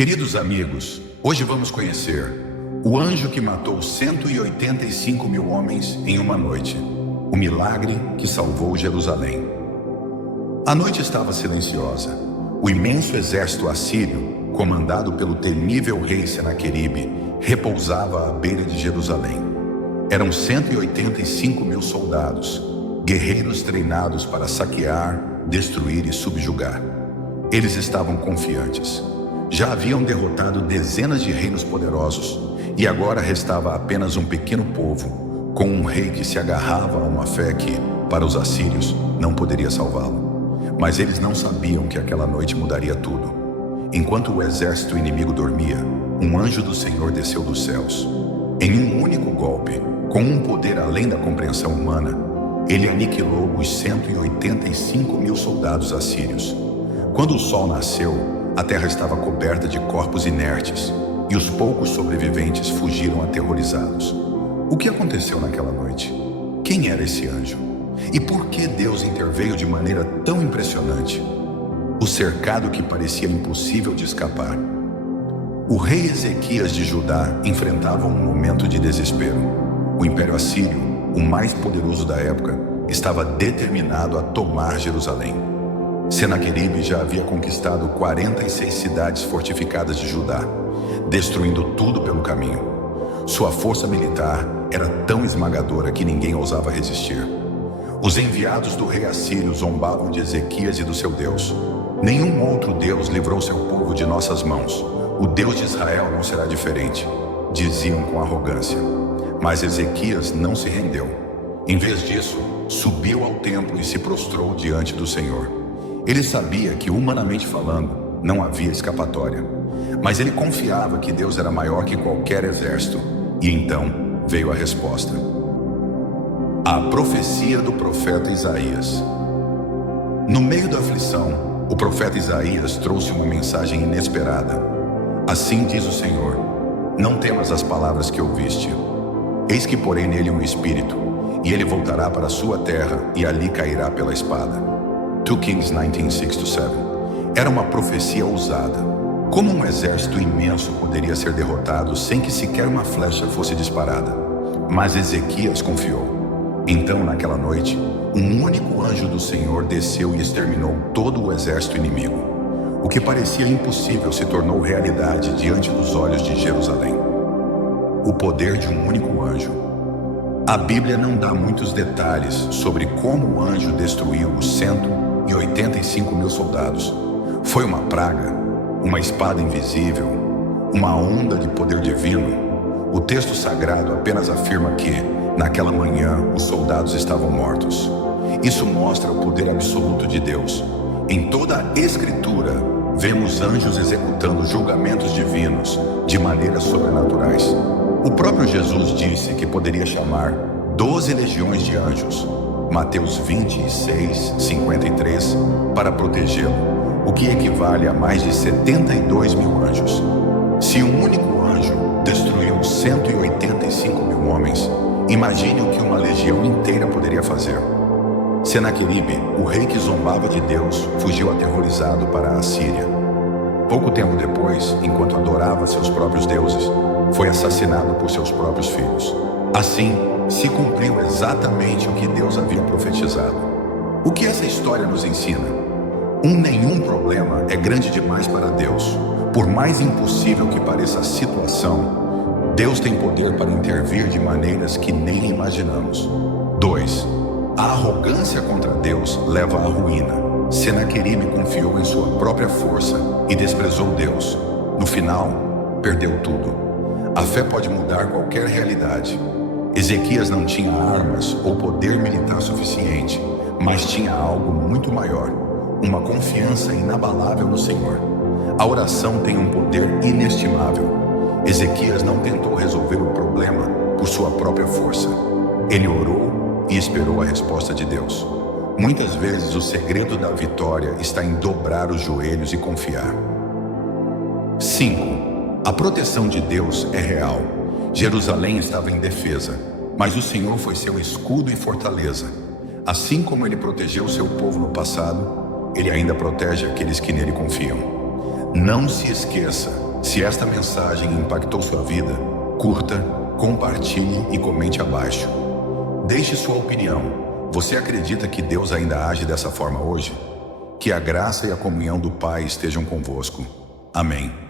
Queridos amigos, hoje vamos conhecer o anjo que matou 185 mil homens em uma noite, o milagre que salvou Jerusalém. A noite estava silenciosa. O imenso exército assírio, comandado pelo temível rei Senaqueribe, repousava à beira de Jerusalém. Eram 185 mil soldados, guerreiros treinados para saquear, destruir e subjugar. Eles estavam confiantes. Já haviam derrotado dezenas de reinos poderosos e agora restava apenas um pequeno povo, com um rei que se agarrava a uma fé que, para os assírios, não poderia salvá-lo. Mas eles não sabiam que aquela noite mudaria tudo. Enquanto o exército inimigo dormia, um anjo do Senhor desceu dos céus. Em um único golpe, com um poder além da compreensão humana, ele aniquilou os 185 mil soldados assírios. Quando o sol nasceu, a terra estava coberta de corpos inertes e os poucos sobreviventes fugiram aterrorizados. O que aconteceu naquela noite? Quem era esse anjo? E por que Deus interveio de maneira tão impressionante? O cercado que parecia impossível de escapar. O rei Ezequias de Judá enfrentava um momento de desespero. O Império Assírio, o mais poderoso da época, estava determinado a tomar Jerusalém. Senaqueribe já havia conquistado 46 cidades fortificadas de Judá, destruindo tudo pelo caminho. Sua força militar era tão esmagadora que ninguém ousava resistir. Os enviados do rei assírio zombavam de Ezequias e do seu Deus. Nenhum outro Deus livrou seu povo de nossas mãos. O Deus de Israel não será diferente, diziam com arrogância. Mas Ezequias não se rendeu. Em vez disso, subiu ao templo e se prostrou diante do Senhor. Ele sabia que, humanamente falando, não havia escapatória. Mas ele confiava que Deus era maior que qualquer exército. E então veio a resposta. A profecia do profeta Isaías. No meio da aflição, o profeta Isaías trouxe uma mensagem inesperada. Assim diz o Senhor: não temas as palavras que ouviste. Eis que porei nele um espírito, e ele voltará para a sua terra e ali cairá pela espada. 2 Kings 19:6-7. Era uma profecia ousada. Como um exército imenso poderia ser derrotado sem que sequer uma flecha fosse disparada? Mas Ezequias confiou. Então, naquela noite, um único anjo do Senhor desceu e exterminou todo o exército inimigo. O que parecia impossível se tornou realidade diante dos olhos de Jerusalém. O poder de um único anjo. A Bíblia não dá muitos detalhes sobre como o anjo destruiu os 185 mil soldados. Foi uma praga, uma espada invisível, uma onda de poder divino. O texto sagrado apenas afirma que, naquela manhã, os soldados estavam mortos. Isso mostra o poder absoluto de Deus. Em toda a Escritura, vemos anjos executando julgamentos divinos de maneiras sobrenaturais. O próprio Jesus disse que poderia chamar 12 legiões de anjos, Mateus 26:53, para protegê-lo, o que equivale a mais de 72 mil anjos. Se um único anjo destruiu 185 mil homens, imagine o que uma legião inteira poderia fazer. Senaqueribe, o rei que zombava de Deus, fugiu aterrorizado para a Assíria. Pouco tempo depois, enquanto adorava seus próprios deuses, foi assassinado por seus próprios filhos. Assim, se cumpriu exatamente o que Deus havia profetizado. O que essa história nos ensina? Nenhum problema é grande demais para Deus. Por mais impossível que pareça a situação, Deus tem poder para intervir de maneiras que nem imaginamos. 2. A arrogância contra Deus leva à ruína. Senaqueribe confiou em sua própria força e desprezou Deus. No final, perdeu tudo. A fé pode mudar qualquer realidade. Ezequias não tinha armas ou poder militar suficiente, mas tinha algo muito maior, uma confiança inabalável no Senhor. A oração tem um poder inestimável. Ezequias não tentou resolver o problema por sua própria força. Ele orou e esperou a resposta de Deus. Muitas vezes o segredo da vitória está em dobrar os joelhos e confiar. 5. A proteção de Deus é real. Jerusalém estava indefesa, mas o Senhor foi seu escudo e fortaleza. Assim como ele protegeu seu povo no passado, ele ainda protege aqueles que nele confiam. Não se esqueça, Se esta mensagem impactou sua vida, curta, compartilhe e comente abaixo. Deixe sua opinião. Você acredita que Deus ainda age dessa forma hoje? Que a graça e a comunhão do Pai estejam convosco. Amém.